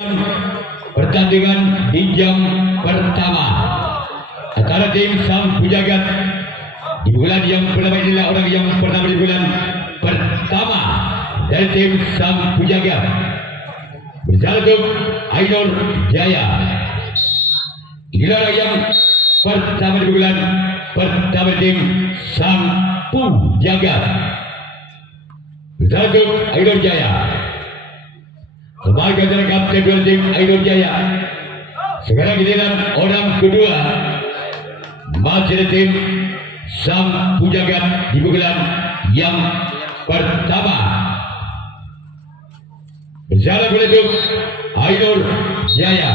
Pertandingan di jam pertama antara tim Sang Pujagat di bulan yang pertama inilah orang yang pertama di bulan pertama dari tim Sang Pujagat bersalub Ainur Jaya. Inilah orang yang pertama di bulan pertama tim Sang Pujagat bersalub Ainur Jaya. Sebagai kapten dua tim Ainur Jaya. Sekarang giliran orang kedua masih tim Sang Pujagat di bulan yang pertama. Berjalan untuk Ainur Jaya.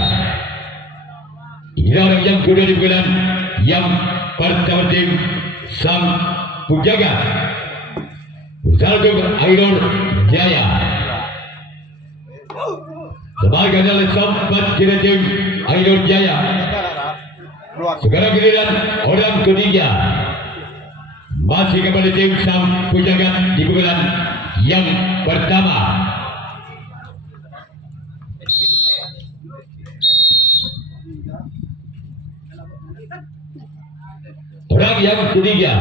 Ini orang yang kedua di bulan yang pertama tim Sang Pujagat. Berjalan untuk Ainur Jaya. Sebagai adalah sempat kira tim Ainur Jaya. Sekarang giliran orang ketiga masih kepada tim Sang Pujagat di bulan yang pertama. Orang yang ketiga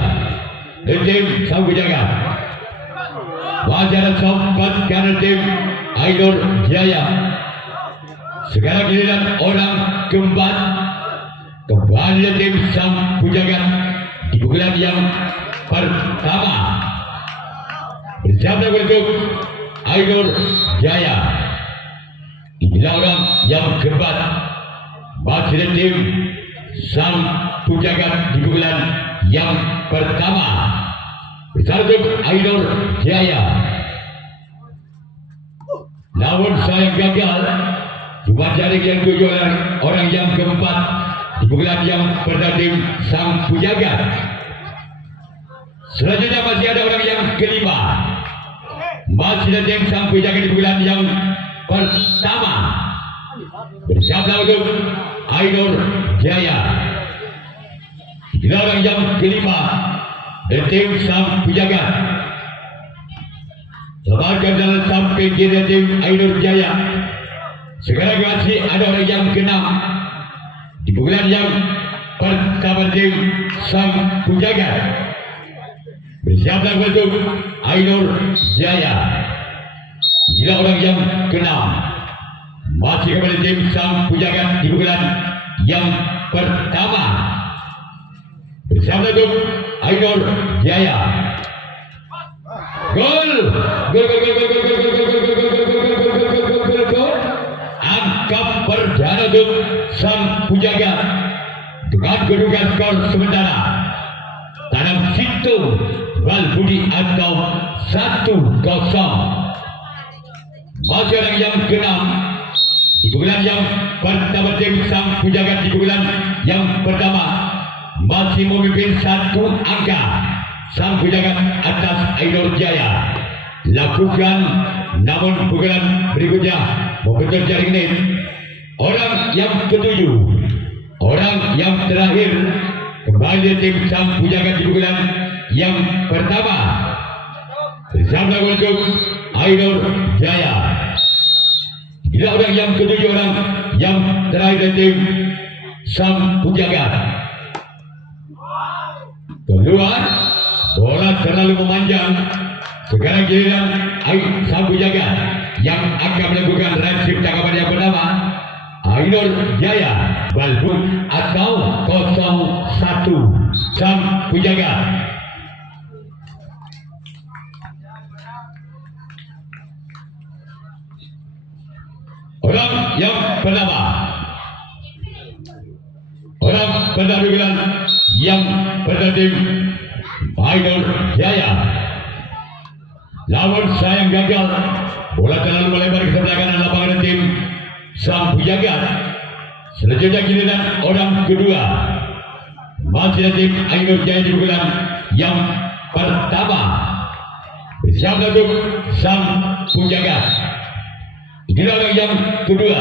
dari tim Sang Pujagat masih ada sempat karena tim Ainur Jaya. Sekarang giliran orang keempat kembali tim Sang Pujagat di bulan yang pertama bersama untuk Ainur Jaya. Inilah orang yang keempat masih tim Sang Pujagat di bulan yang pertama bersama untuk Ainur Jaya. Namun saya gagal. Cuma jadi yang tujuh orang yang keempat di bulan yang pertama tim Sang Pujagat. Selanjutnya masih ada orang yang kelima masih ada tim Sang Pujagat di bulan yang pertama bersama untuk Ainur Jaya. Inilah orang yang kelima dari tim Sang Pujagat. Sebagai dalam samping kiri tim Ainur Jaya. Sekarang masih ada orang yang keenam di bulan yang pertama tim Sang Pujagat bersama untuk Ainur Jaya. Inilah orang yang keenam masih kepada tim Sang Pujagat di bulan yang pertama bersama untuk Ainur Jaya. Gol, gol, gol, gol, gol, gol, gol, gol, gol, angka perdana untuk Sang Pujagat dengan kedudukan skor sementara dalam situ Balbudi atau 1-0. Masih orang yang keenam di bulan yang pertama tim Sang Pujagat di bulan yang pertama masih memimpin satu angka. Sang Pujagat atas Ainur Jaya lakukan, namun bulan berikutnya membentur jaring net. Orang yang ketujuh, orang yang terakhir kembali tim Sang Pujagat di bulan yang pertama bersama untuk Ainur Jaya. Inilah orang yang ketujuh, orang yang terakhir tim Sang Pujagat. Keluar, bola terlalu memanjang. Sekarang giliran Sang Pujagat yang akan melakukan reaksi tangkapan yang pertama. Ainur Jaya Balbud atau 01 Sang Pujagat. Orang yang pertama, orang pertama bilang yang bertanding Ainur Jaya. Lawan sayang gagal, bola terlalu melebar ke sebelah kanan lapangan tim Sang Pujagat. Selanjutnya giliran orang kedua masih tim Ainur Jaya di bulan yang pertama bersama untuk Sang Pujagat. Inilah orang yang kedua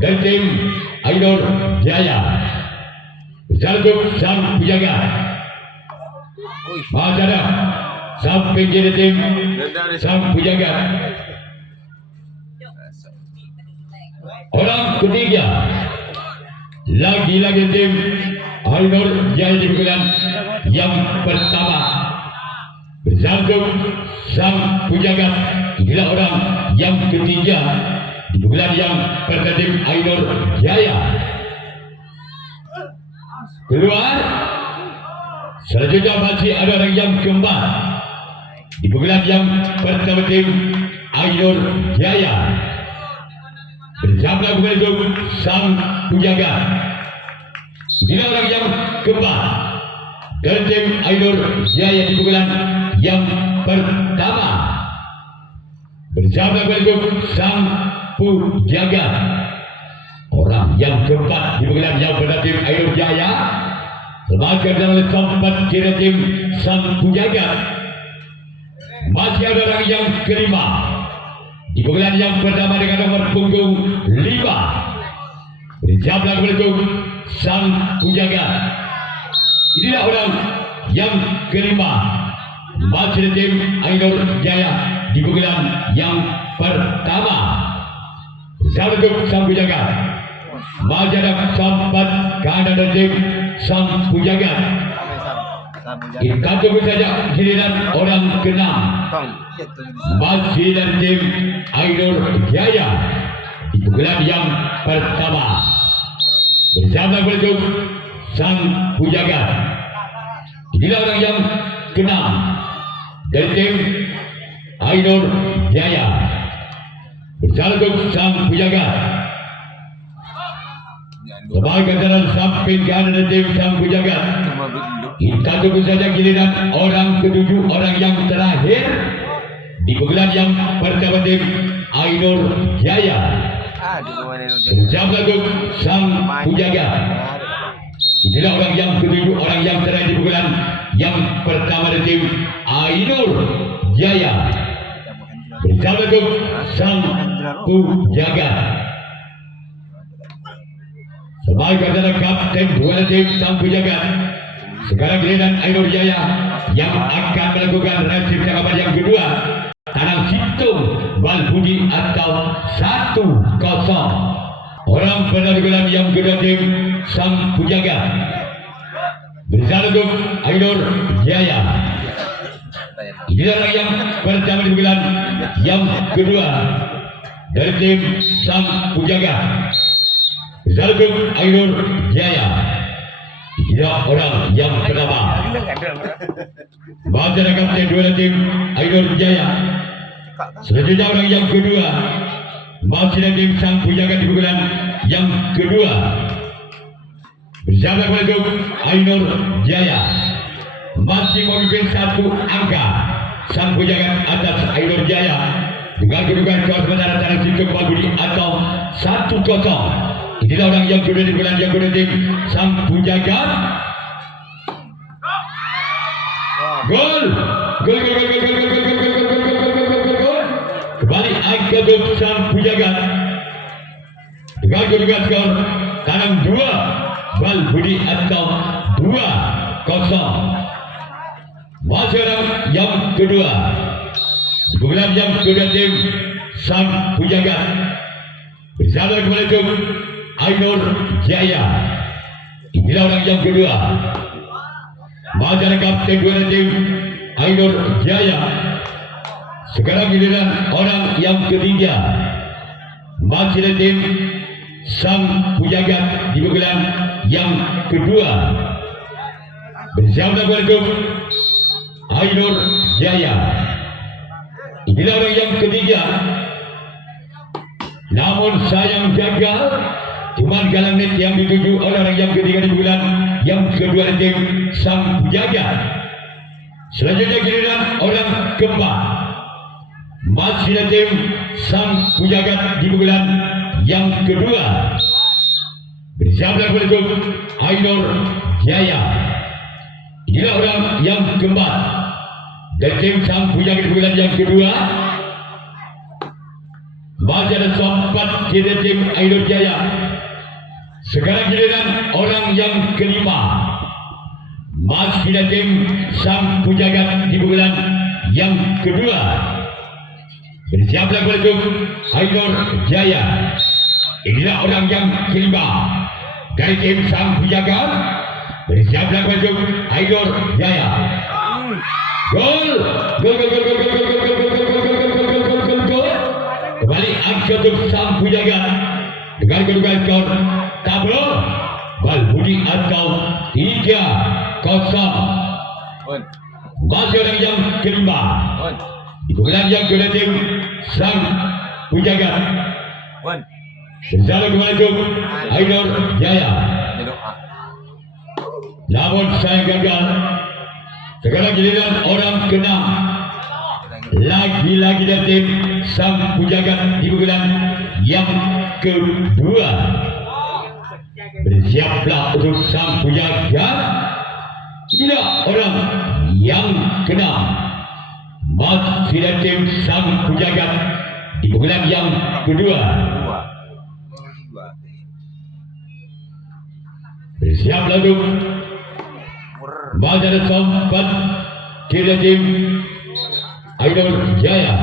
dari tim Ainur Jaya bersama untuk Sang Pujagat. Masih ada samping kiri tim Sang Pujagat. orang ketiga lagi-lagi tim Ainur Jaya di bulan yang pertama bersambung sang penjaga. Inilah orang yang ketiga di bulan yang pertama tim Ainur Jaya. Keluar. Selanjutnya masih ada orang yang keempat di bulan yang pertama tim Ainur Jaya. Bersama kembali itu sang penjaga. Inilah orang yang keempat dari tim Ainur Jaya di bulan yang pertama. Bersama kembali itu sang penjaga. Orang yang keempat di bulan yang pertama tim Ainur Jaya. Sebagai dalam sempat kira tim sang penjaga. Masih ada orang yang kelima di bulan yang pertama dengan nomor punggung 5. Berjablah berikut sang penjaga. Inilah orang yang kelima masih tim Ainur Jaya di bulan yang pertama. Berjablah sang penjaga. Masih ada sempat kanan tim sang penjaga. Kita tunggu saja giliran orang ke-6 masih dari tim Ainur Jaya di bulan yang pertama. Bersama berikut sang penjaga. Inilah orang yang ke-6 dari tim Ainur Jaya. Bersama sang penjaga. Sebagai jalan samping kanan dari tim sang penjaga. Kita tunggu saja giliran orang ke-7, orang yang terakhir di bulan yang pertama tim Ainur Jaya. Bersama sang penjaga. Inilah orang yang ke-7, orang yang terakhir di bulan yang pertama dari tim Ainur Jaya. Bersama sang penjaga. Sebagai adalah kapten dua tim sang penjaga. Sekarang giliran Ainur Jaya yang akan melakukan reaksi percakapan yang kedua. Tanang Situng Balbudi atau 1-0. Orang penampilan yang kedua tim sang penjaga. Bersama Ainur Jaya. Inilah orang yang pertama di bulan yang kedua dari tim sang penjaga. Bersama Ainur Jaya. Inilah orang yang pertama. Baca kapten dua tim Ainur Jaya. Selanjutnya orang yang kedua masih dari tim sang penjaga di bulan yang kedua. Bersama pendukung Ainur Jaya masih memimpin 1 angka. Sang penjaga atas Ainur Jaya dengan kedudukan skor sementara Tanang Situng Balbudi atau 1-0. Inilah orang yang kedua di bulan yang kedua tim sang penjaga. Gol. Gol. Kembali angka sang penjaga. Dengan kedudukan skor Tanang 2 Balbudi atau 2-0. Masih orang yang kedua di bulan yang kedua tim sang penjaga. Bersama kembali tim Ainur Jaya. Inilah orang yang kedua. Masih kapten dua tim Ainur Jaya. Sekarang giliran orang yang ketiga. Masih tim sang penjaga di bulan yang kedua. Bersama dengan Ainur Jaya. Inilah orang yang ketiga. Namun sayang gagal. Cuman galang net yang dituju oleh orang yang ketiga di bulan yang kedua dari tim sang penjaga. Selanjutnya giliran orang keempat. Masih dari tim sang penjaga di bulan yang kedua. Bersama pendukung Ainur Jaya. Inilah orang yang keempat dari tim sang penjaga di bulan yang kedua. Masih ada sempat di tim Ainur Jaya. Sekarang giliran orang yang kelima. Masih ada tim sang penjaga di bulan yang kedua. Bersiaplah pendukung Ainur Jaya. Inilah orang yang kelima dari tim sang penjaga. Bersiaplah masuk Ainur Jaya. Gol. Kembali angka untuk sang penjaga dengan kedudukan skor tablo bal budi atau 3-0. Masih orang yang kelima di bulan yang kedua tim sang penjaga. Assalamualaikum Ainur Jaya. Namun saya gagal. Sekarang giliran orang keenam. Lagi-lagi dari tim sang penjaga di bulan yang kedua. Bersiaplah untuk sang penjaga. Inilah orang yang keenam. Masih dari tim sang penjaga di bulan yang kedua. Bersiaplah untuk Badan sempat kira tim Ainur Jaya.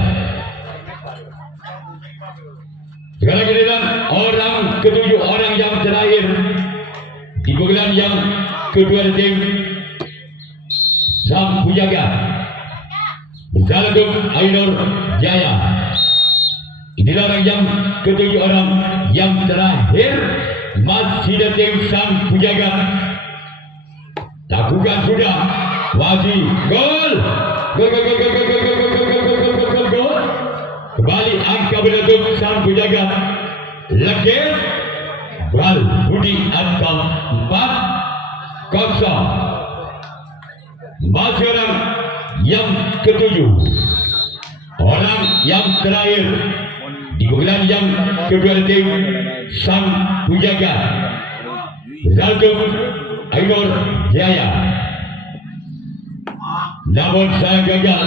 Sekarang giliran orang ketujuh, orang yang terakhir di bulan yang kedua tim sang penjaga. Bersama untuk Ainur Jaya. Inilah orang yang ketujuh, orang yang terakhir masih dari tim sang penjaga. Lakukan sudah, masih gol. Kembali angka beruntung sang penjaga. Lekir bal budi atau 4-0. Masih orang yang ketujuh, orang yang terakhir di bulan yang kedua tim sang penjaga. Satu Ainur Jaya. Namun saya gagal.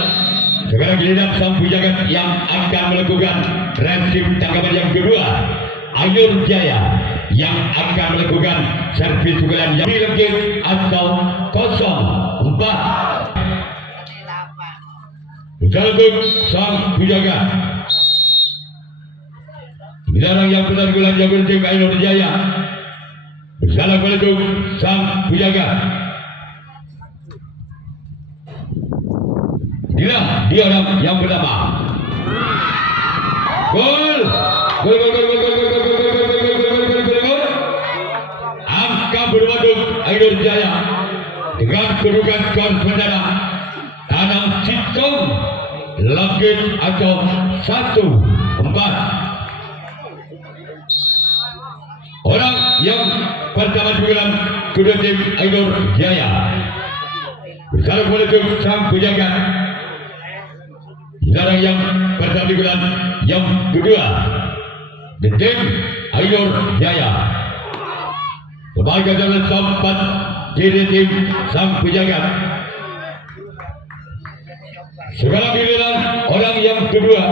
Sekarang giliran sang penjaga yang akan melakukan resip tanggapan yang kedua. Ainur Jaya yang akan melakukan servis pukulan yang dilekit atau 0-4. Satu sang penjaga. Inilah orang yang benar bulan yang berhenti Ainur Jaya. Assalamualaikum sang penjaga. Inilah dia orang yang pertama. Gol. Angka berwaduk Ainur Jaya dengan kedudukan skor saudara Tanam Situng Langit atau 1-4. Orang yang pertama di bulan kedua tim Ainur Jaya. Assalamualaikum sang penjaga. Orang yang pertama di bulan yang kedua di tim Ainur Jaya. Sebagai jalan sempat di tim sang penjaga. Sekarang giliran orang yang kedua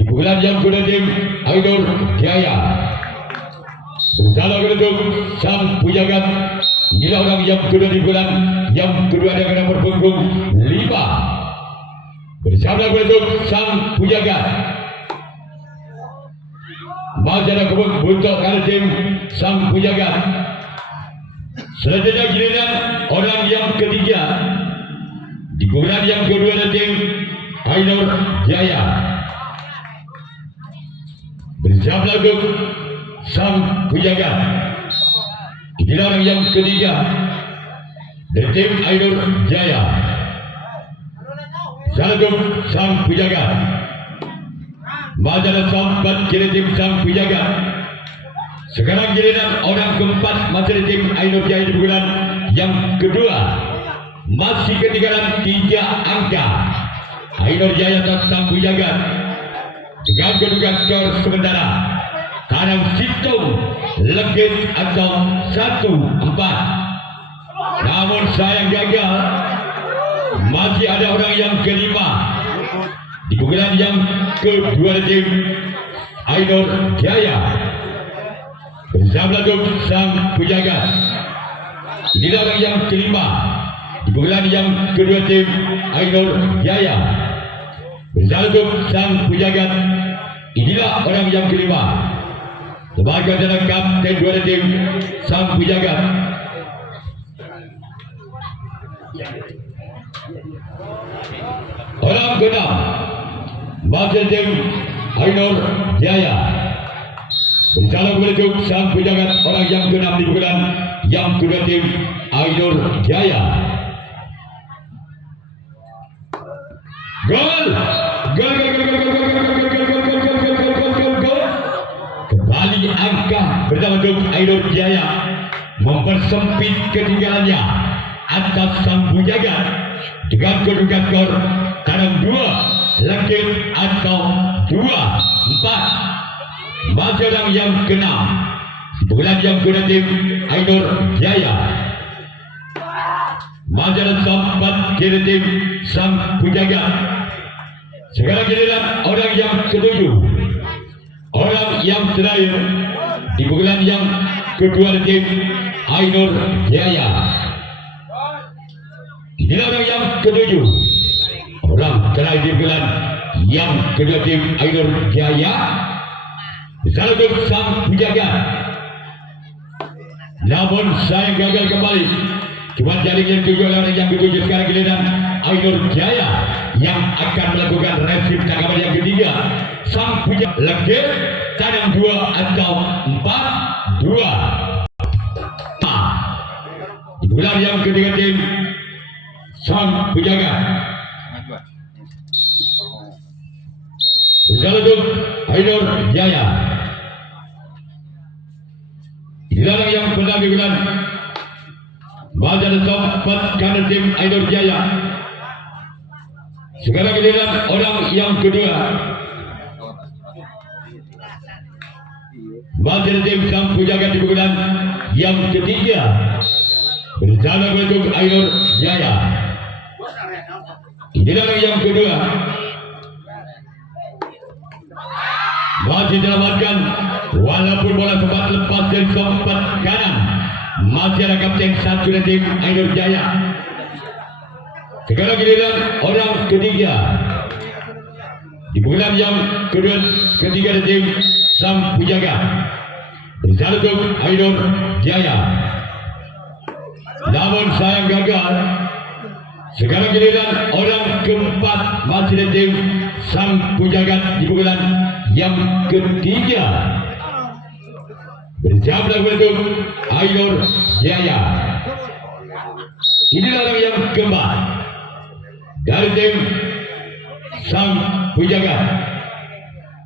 di bulan yang kedua tim Ainur Jaya. Assalamualaikum sang penjaga. Inilah orang yang kedua di bulan yang kedua dengan nomor punggung 5. Assalamualaikum sang penjaga. Majalah kebun untuk kali tim sang penjaga. Selanjutnya giliran orang yang ketiga di bulan yang kedua dari tim Ainur Jaya. Assalamualaikum sang penjaga. Inilah orang yang ketiga dari tim Ainur Jaya. Assalamualaikum sang penjaga. Majalah sambat kiri tim sang penjaga. Sekarang giliran orang keempat masih tim Ainur Jaya di bulan yang kedua. Masih ketinggalan 3 angka. Ainur Jaya dan sang penjaga dengan kedudukan skor sementara Tanam Situng Legit atau 1-4. Namun sayang gagal. Masih ada orang yang kelima di bulan yang kedua tim Ainur Jaya. Bersama sang penjaga. Inilah orang yang kelima di bulan yang kedua tim Ainur Jaya. Bersama sang penjaga. Inilah orang yang kelima. sebagai adalah kapten dua tim Sang Pujagat. Orang keenam masih tim Ainur Jaya. Bersalah menuju Sang Pujagat orang yang keenam di pukulan yang kedua tim Ainur Jaya. Gol! Gol! Kembali angka bersama tim Ainur Jaya mempersempit ketinggalannya atas Sang Pujagat dengan kedudukan skor kadang 2 langit atau 2-4. Masih orang yang keenam bulan yang kedua tim Ainur Jaya. Masih ada sempat kiri tim Sang Pujagat. Sekarang giliran orang yang ketujuh, orang yang terakhir di bulan yang kedua tim Ainur Jaya. Inilah orang yang ketujuh, orang terakhir di bulan yang kedua tim Ainur Jaya. Salah satu Sang Pujagat. Namun saya gagal kembali. Cuma jaring yang tujuh orang yang ketujuh sekarang giliran Ainur Jaya yang akan melakukan resip tangkapan yang ketiga. Sang Pujagat legit kadang 2 atau 4-2. Di bulan yang ketiga tim Sang Pujagat. Salah satu Ainur Jaya. Di dalam yang pertama bulan Badan sempat kanan tim Ainur Jaya. Sekarang giliran orang yang kedua, Badan tim Sang Pujagat di bulan yang ketiga bersama bentuk Ainur Jaya. Di dalam yang kedua masih diselamatkan walaupun bola sempat lepas dan sempat kanan. Masih ada kapten satu dari tim Ainur Jaya. Sekarang giliran orang ketiga di bulan yang ketiga dari tim Sang Pujagat bersama tim Ainur Jaya. Namun sayang gagal. Sekarang giliran orang keempat masih dari tim Sang Pujagat di bulan yang ketiga bersama bentuk Ainur Jaya. Inilah orang yang keempat dari tim Sang Pujagat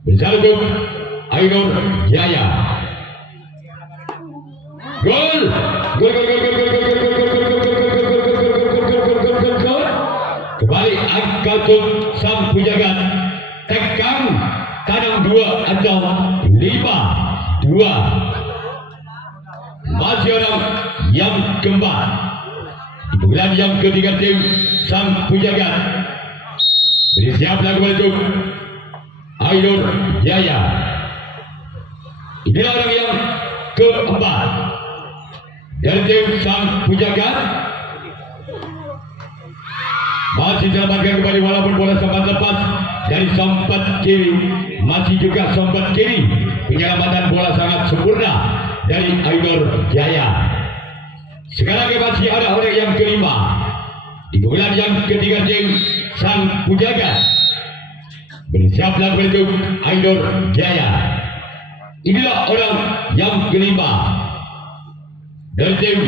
bersama bentuk Ainur Jaya. Gol! Gol! Gol! Gol! Gol! Gol! Gol! Gol! Kembali angka Sang Pujagat tekan kadang 2 atau 5-2. Masih orang yang keempat di bulan yang ketiga tim Sang Pujagat bersiap lagu untuk Ainur Jaya. Inilah orang yang keempat dari tim Sang Pujagat. Masih diselamatkan kembali walaupun bola sempat lepas dari sempat kiri. Masih juga sempat kiri. Penyelamatan bola sangat sempurna dari Ainur Jaya. Sekarang masih ada orang yang kelima di bulan yang ketiga tim Sang Pujagat bersiap lagu untuk Ainur Jaya. Inilah orang yang kelima dari tim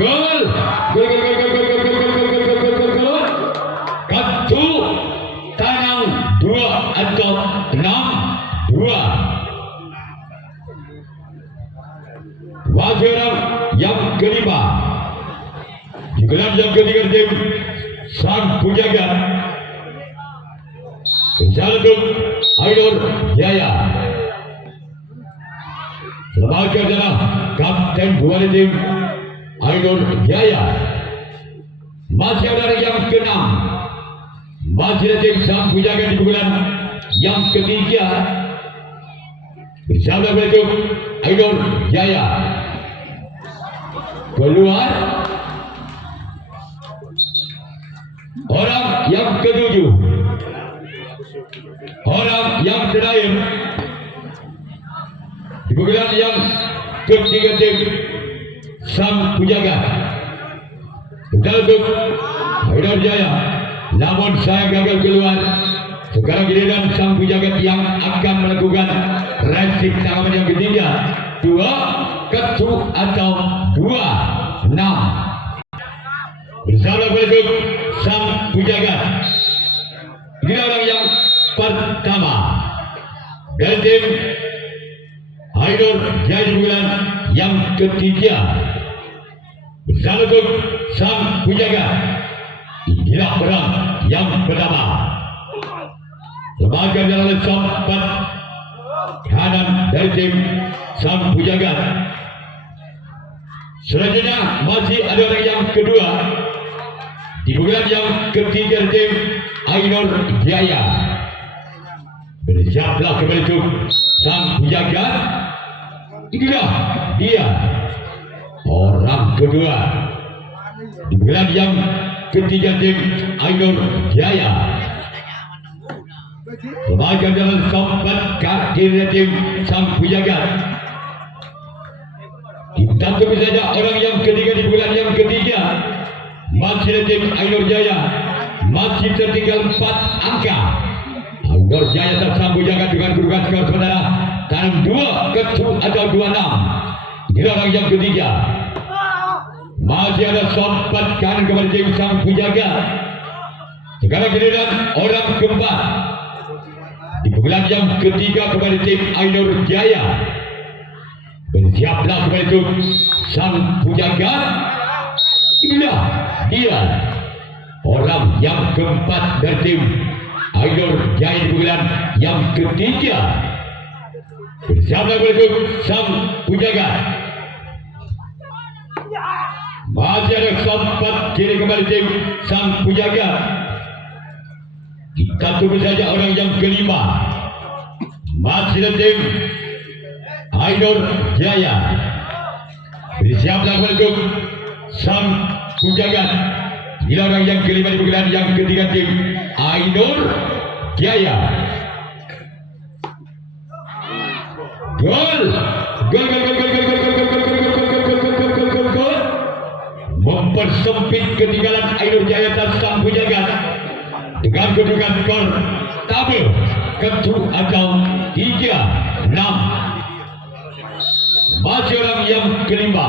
gol. Gol! Gol! Gol! Gol! Gol! Gol! Gol! Gol! Gol! Gol! Gol! Kartu tanam 2 atau 6-2. Masih orang yang kelima di gelar yang ketiga tim Sang Pujagat bersama tim Ainur Jaya. Selamat adalah kapten dua tim Ainur Jaya. Masih ada yang keenam, masih ada tim Sang Pujagat di bulan yang ketiga bersama bentuk Ainur Jaya. Keluar orang yang ketujuh, orang yang terakhir Kemudian yang ketiga tim Sang Pujaga. Untuk Haidar Jaya, namun saya gagal keluar. Sekarang giliran Sang Pujaga yang akan melakukan resip tangan yang ketiga, 2 ketu atau 26. Bersama penduduk Sang Pujaga. Ini orang yang pertama dari tim Haidar Jaya bulan yang ketiga. Bersama penduduk Sang Pujaga. Inilah orang yang pertama. Sebagai jalan sempat kanan dari tim Sang Pujaga. Selanjutnya masih ada orang yang kedua di bulan yang ketiga tim Ainur Jaya. Bersiaplah kembali itu Sang Pujaga. Inilah dia orang kedua di bulan yang ketiga tim Ainur Jaya. Sebagai jalan sempat kaki tim Sang Pujaga. Kita tunggu saja orang yang ketiga di bulan yang ketiga. Masih tim Ainur Jaya. Masih tertinggal 4 angka. Ainur Jaya tersambung jaga dengan kedudukan skor saudara. Tanam 2 ketu atau 26. Ini orang yang ketiga. Masih ada sempat kanan kepada tim Sang Pujaga. Sekarang giliran orang keempat. Di bulan yang ketiga kepada tim Ainur Jaya. Bersiaplah kepada itu Sang Pujaga. Inilah dia orang yang keempat dari tim Ainur Jaya di bulan yang ketiga. Bersiaplah kepada itu Sang Pujaga. Masih ada sempat kiri kembali tim Sang Pujaga. Kita tunggu saja orang yang kelima. Masih ada tim Ainur Jaya. Bersiaplah untuk Sang Pujaga. Ini orang yang kelima di bulan yang ketiga tim Ainur Jaya. Gol. Gol. Mempersempit ketinggalan Ainur Jaya dan Sang Pujaga dengan kedudukan skor tabel ketu atau 3-6. Masih orang yang kelima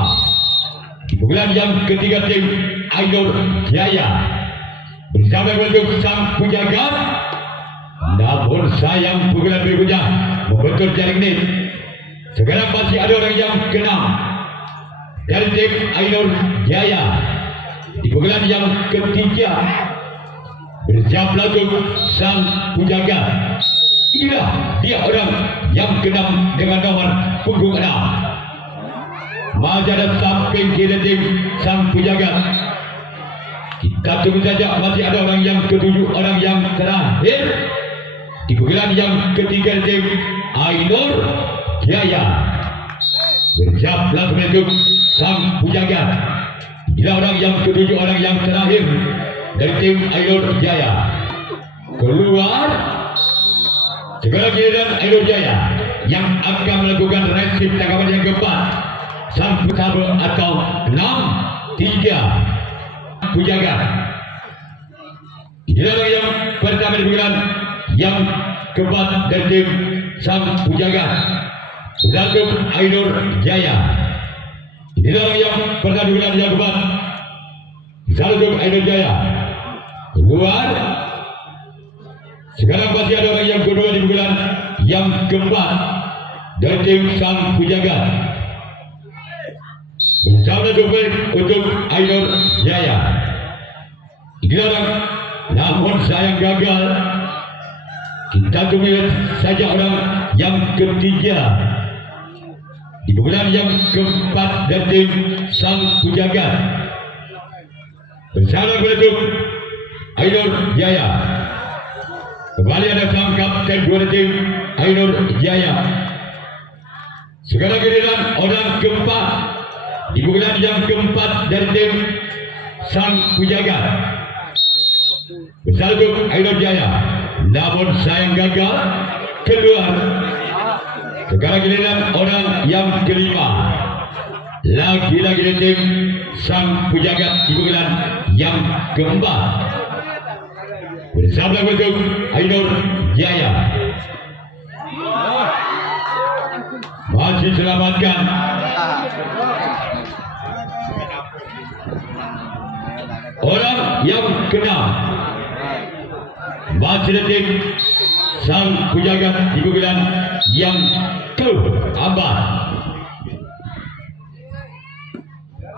di bulan yang ketiga tim Ainur Jaya bersama dengan Sang Pujaga. Namun sayang pukulan berikutnya membentur jaring net. Sekarang masih ada orang yang keenam dari tim Ainur Jaya di bulan yang ketiga. Bersiaplah untuk Sang Pujaga. Inilah dia orang yang keenam dengan nomor punggung 6. Masih ada samping kiri tim Sang Pujaga. Kita tunggu saja masih ada orang yang ketujuh, orang yang terakhir di bulan yang ketiga tim Ainur Jaya. Bersiaplah untuk Sang Pujaga. Inilah orang yang ketujuh, orang yang terakhir dari tim Ainur Jaya. Keluar. Segala giliran Ainur Jaya yang akan melakukan resip tangkapan yang keempat. Sang Pujaga atau 6-3 Pujaga. Inilah orang yang pertama di bulan yang keempat dari tim Sang Pujaga. Untuk Ainur Jaya. Inilah orang yang pertama di bulan yang keempat. Untuk Ainur Jaya. Keluar. Sekarang masih ada orang yang kedua di bulan yang keempat dari tim Sang Pujaga. Bersama untuk Ainur Jaya. Ini orang, namun sayang gagal. Kita tunggu saja orang yang ketiga di bulan yang keempat dari tim Sang Pujaga. Bersama untuk Ainur Jaya. Kembali ada sang kapten dua tim Ainur Jaya. Sekarang giliran orang keempat di bulan yang keempat dari tim Sang Pujaga. Bersatu Ainur Jaya. Namun sayang gagal keluar. Sekarang giliran orang yang kelima. Lagi-lagi dari tim sang pujagat di pukulan yang keempat. Bersama untuk Ainur Jaya. Masih selamatkan. Orang yang keenam. Masih dari tim sang pujagat di pukulan yang keempat.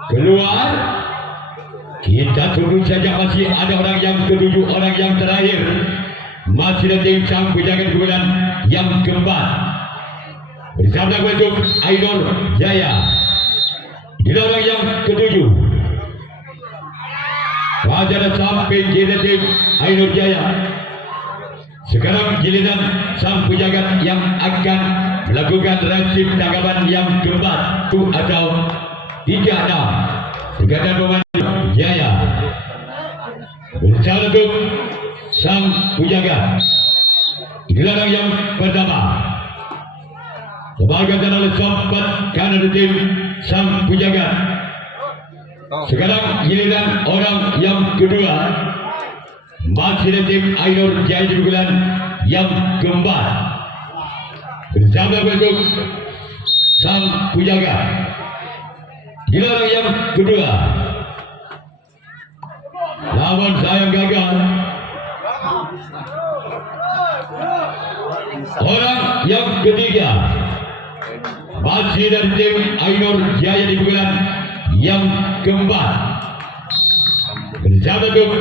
Keluar. Kita tunggu saja, masih ada orang yang ketujuh, orang yang terakhir. Masih ada tim sang pujagat pukulan yang keempat. Bersama untuk Ainur Jaya. Ini orang yang ketujuh. Masih ada sampai giliran tim Ainur Jaya. Sekarang giliran sang pujagat yang akan melakukan resip tanggapan yang keempat atau 3-6. Sekarang pemain Jaya bersama untuk sang pujagat. Dilarang yang pertama. Sebagai oleh sempat kanan tim sang pujagat. Sekarang giliran orang yang kedua. Masih tim Ainur Jaya di bulan yang keempat. Bersama untuk sang pujagat. Dilarang yang kedua. Lawan saya gagal. Orang yang ketiga. Masih dari tim Ainur Jaya di bulan yang keempat. Bersama untuk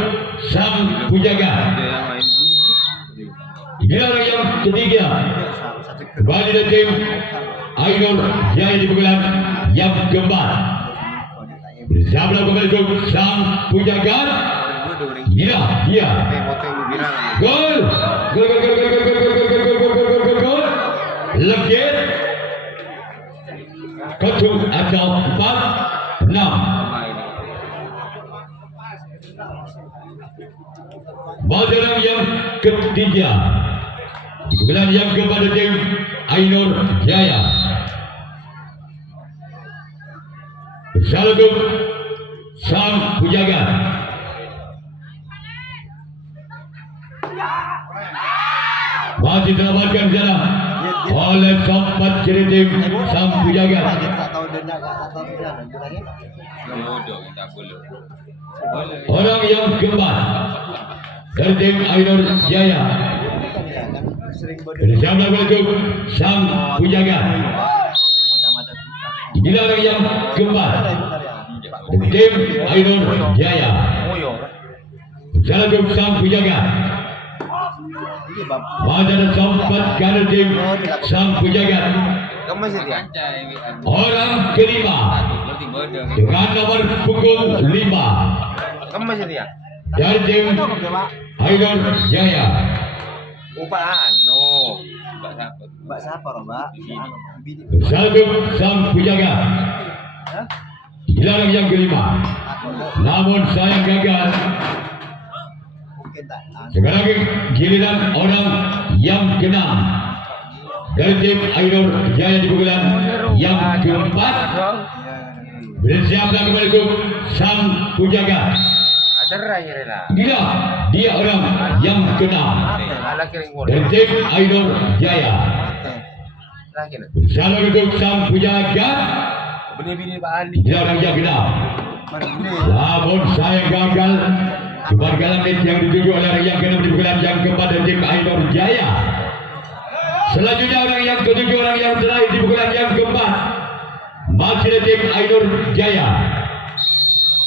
sang pujagat. Dilarang yang ketiga. Kembali dari tim Ainur Jaya di bulan yang keempat. Bersama kembali untuk sang pujagat. Dia. Gol. Legit. Ketum atau 4-6. Bajaran yang ketiga. Di bulan yang keempat tim Ainur Jaya. Bersama untuk sang pujagat. Masih selamatkan sana oleh sempat tim sang pujagat. Orang yang keempat dari tim Ainur Jaya. Bersama untuk sang pujagat. Inilah orang yang keempat tim Ainur Jaya. Bersama untuk sang pujagat. Pada sempat kanan tim sang pujagat. Orang kelima dengan nomor pukul 5 dari tim Ainur Jaya. Mbak siapa Mbak? Satu sang pujagat. Dilarang yang kelima. Namun saya gagal. Sekarang giliran orang yang keenam dari tim Ainur Jaya di bulan yang keempat. Bersiaplah kembali untuk sang pujagat. Gila, dia orang yang keenam dari tim Ainur Jaya. Bersama untuk sang pujagat. Dia orang yang keenam. Namun saya gagal. Kebanggaan yang dituju oleh orang yang keenam di bulan yang keempat dari tim Ainur Jaya. Selanjutnya orang yang ketujuh, orang yang terakhir di bulan yang keempat. Masih dari tim Ainur Jaya.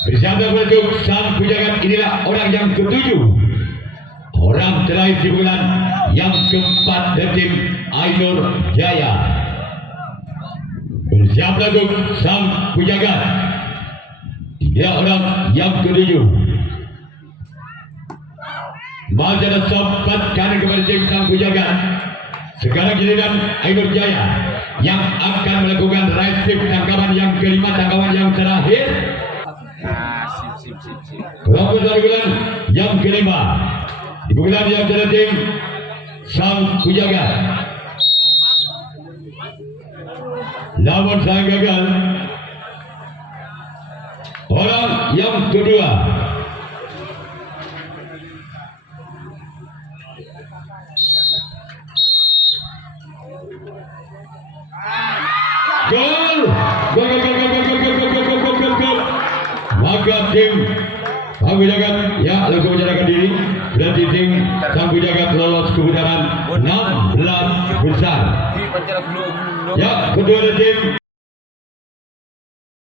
Bersama untuk sang pujagat, inilah orang yang ketujuh. Orang terakhir di bulan yang keempat dari tim Ainur Jaya. Bersama untuk sang pujagat, inilah orang yang ketujuh. Masih ada sempat kanan kepada tim sang pujagat. Sekarang giliran Ainur Jaya yang akan melakukan resip tangkapan yang kelima, tangkapan yang terakhir. Kelompok dari bulan yang kelima di bulan yang terakhir tim sang pujagat. Namun sang gagal. Orang yang kedua. Gol. Gol. Maka tim Sang Jagat ya langsung menyerahkan diri dan tim Sang Jagat lolos ke putaran 16 besar. Ya kedua tim